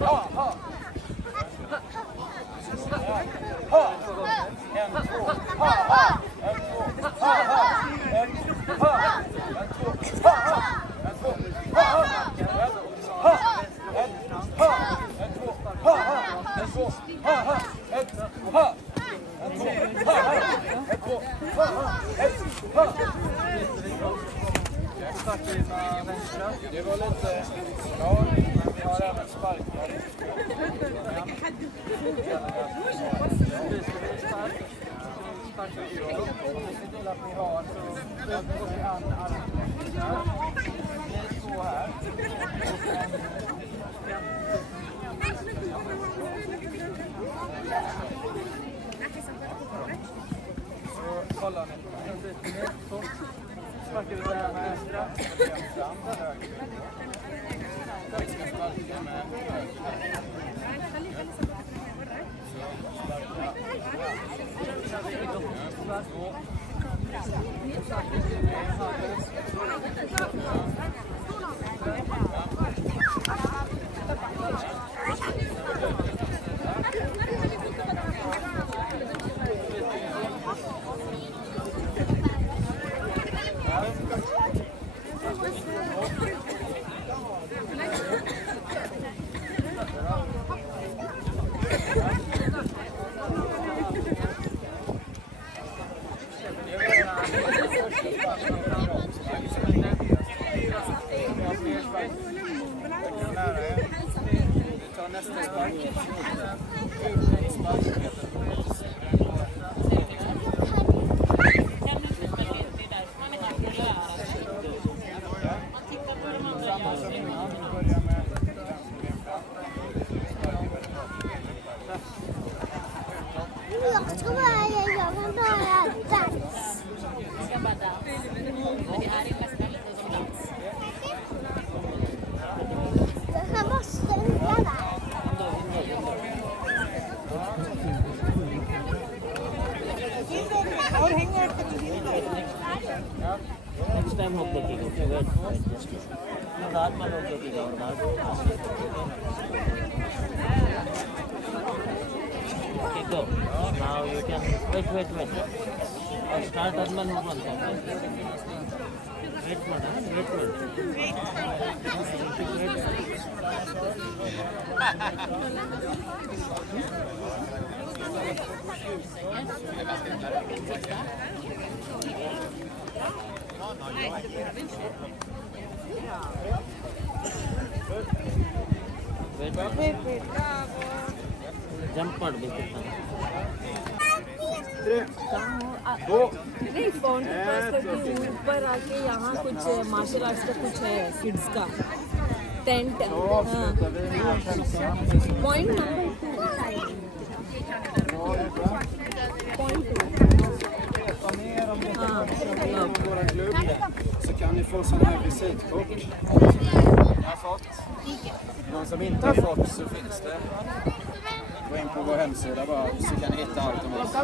Det var lite bra, vi har även sparkar. Kolla nu. Sparkar vi börjar med vänstra. Fram där höger. Vi ska sparka med höger. Next time hook the kick, okay? Wait, just no, that one hook the kick or that. Okay, go. Now you can wait. Or start that one hook one time. Wait. Jump part basically. 3, 2, नहीं फोन करके ऊपर आके यहाँ कुछ martial arts का कुछ है किड्स का tent point så kan ni få sån här visitkort. Jag har fått. Någon som inte har fått så finns det. Gå in på vår hemsida bara så kan ni hitta allt om oss.